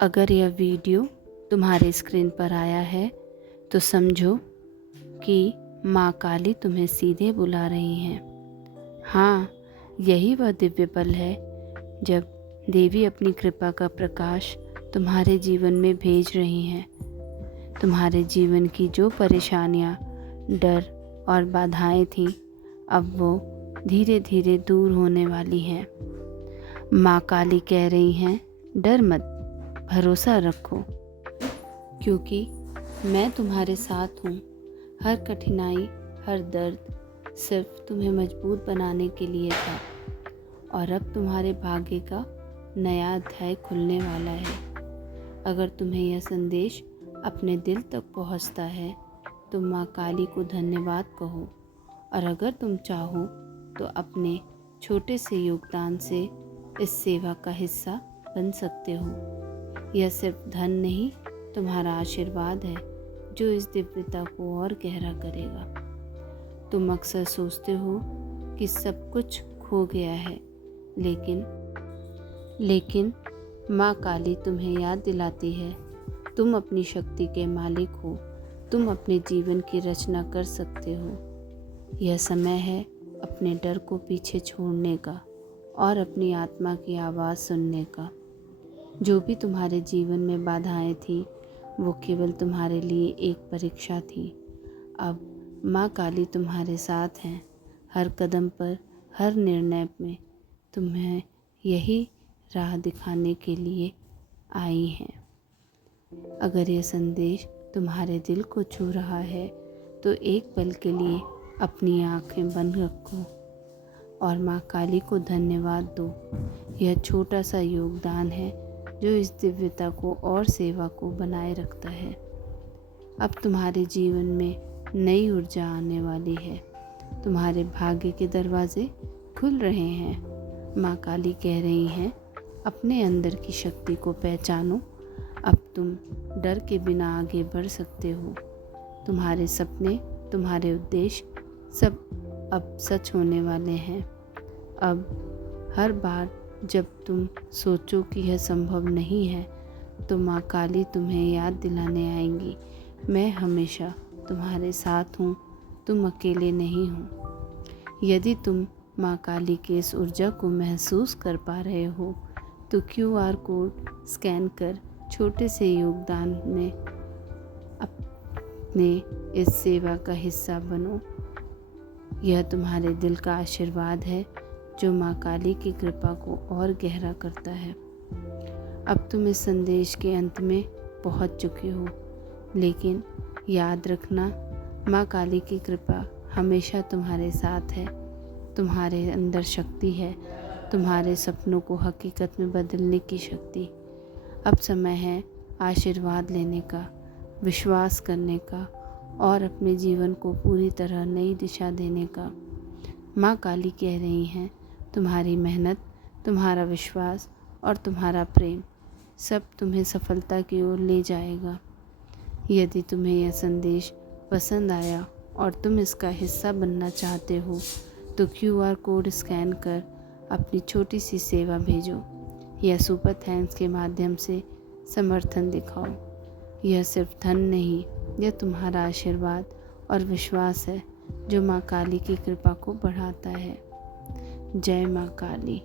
अगर यह वीडियो तुम्हारे स्क्रीन पर आया है तो समझो कि माँ काली तुम्हें सीधे बुला रही हैं। हाँ, यही वह दिव्य पल है जब देवी अपनी कृपा का प्रकाश तुम्हारे जीवन में भेज रही हैं। तुम्हारे जीवन की जो परेशानियाँ, डर और बाधाएं थीं, अब वो धीरे धीरे दूर होने वाली हैं। माँ काली कह रही हैं, डर मत, भरोसा रखो, क्योंकि मैं तुम्हारे साथ हूँ। हर कठिनाई, हर दर्द सिर्फ तुम्हें मजबूत बनाने के लिए था, और अब तुम्हारे भाग्य का नया अध्याय खुलने वाला है। अगर तुम्हें यह संदेश अपने दिल तक पहुँचता है तो माँ काली को धन्यवाद कहो, और अगर तुम चाहो तो अपने छोटे से योगदान से इस सेवा का हिस्सा बन सकते हो। यह सिर्फ धन नहीं, तुम्हारा आशीर्वाद है जो इस दिव्यता को और गहरा करेगा। तुम अक्सर सोचते हो कि सब कुछ खो गया है, लेकिन माँ काली तुम्हें याद दिलाती है, तुम अपनी शक्ति के मालिक हो, तुम अपने जीवन की रचना कर सकते हो। यह समय है अपने डर को पीछे छोड़ने का और अपनी आत्मा की आवाज़ सुनने का। जो भी तुम्हारे जीवन में बाधाएं थी, वो केवल तुम्हारे लिए एक परीक्षा थी। अब माँ काली तुम्हारे साथ हैं, हर कदम पर, हर निर्णय में तुम्हें यही राह दिखाने के लिए आई हैं। अगर यह संदेश तुम्हारे दिल को छू रहा है तो एक पल के लिए अपनी आंखें बंद रखो और माँ काली को धन्यवाद दो। यह छोटा सा योगदान है जो इस दिव्यता को और सेवा को बनाए रखता है। अब तुम्हारे जीवन में नई ऊर्जा आने वाली है, तुम्हारे भाग्य के दरवाजे खुल रहे हैं। माँ काली कह रही हैं, अपने अंदर की शक्ति को पहचानो। अब तुम डर के बिना आगे बढ़ सकते हो। तुम्हारे सपने, तुम्हारे उद्देश्य सब अब सच होने वाले हैं। अब हर बार जब तुम सोचो कि यह संभव नहीं है तो माँ काली तुम्हें याद दिलाने आएंगी, मैं हमेशा तुम्हारे साथ हूँ, तुम अकेले नहीं हो। यदि तुम माँ काली की इस ऊर्जा को महसूस कर पा रहे हो तो QR कोड स्कैन कर छोटे से योगदान में अपने इस सेवा का हिस्सा बनो। यह तुम्हारे दिल का आशीर्वाद है जो माँ काली की कृपा को और गहरा करता है। अब तुम इस संदेश के अंत में पहुँच चुके हो, लेकिन याद रखना, माँ काली की कृपा हमेशा तुम्हारे साथ है। तुम्हारे अंदर शक्ति है, तुम्हारे सपनों को हकीकत में बदलने की शक्ति। अब समय है आशीर्वाद लेने का, विश्वास करने का और अपने जीवन को पूरी तरह नई दिशा देने का। माँ काली कह रही हैं, तुम्हारी मेहनत, तुम्हारा विश्वास और तुम्हारा प्रेम सब तुम्हें सफलता की ओर ले जाएगा। यदि तुम्हें यह संदेश पसंद आया और तुम इसका हिस्सा बनना चाहते हो तो QR कोड स्कैन कर अपनी छोटी सी सेवा भेजो या सुपर थैंक्स के माध्यम से समर्थन दिखाओ। यह सिर्फ धन नहीं, यह तुम्हारा आशीर्वाद और विश्वास है जो माँ काली की कृपा को बढ़ाता है। जय माँ काली।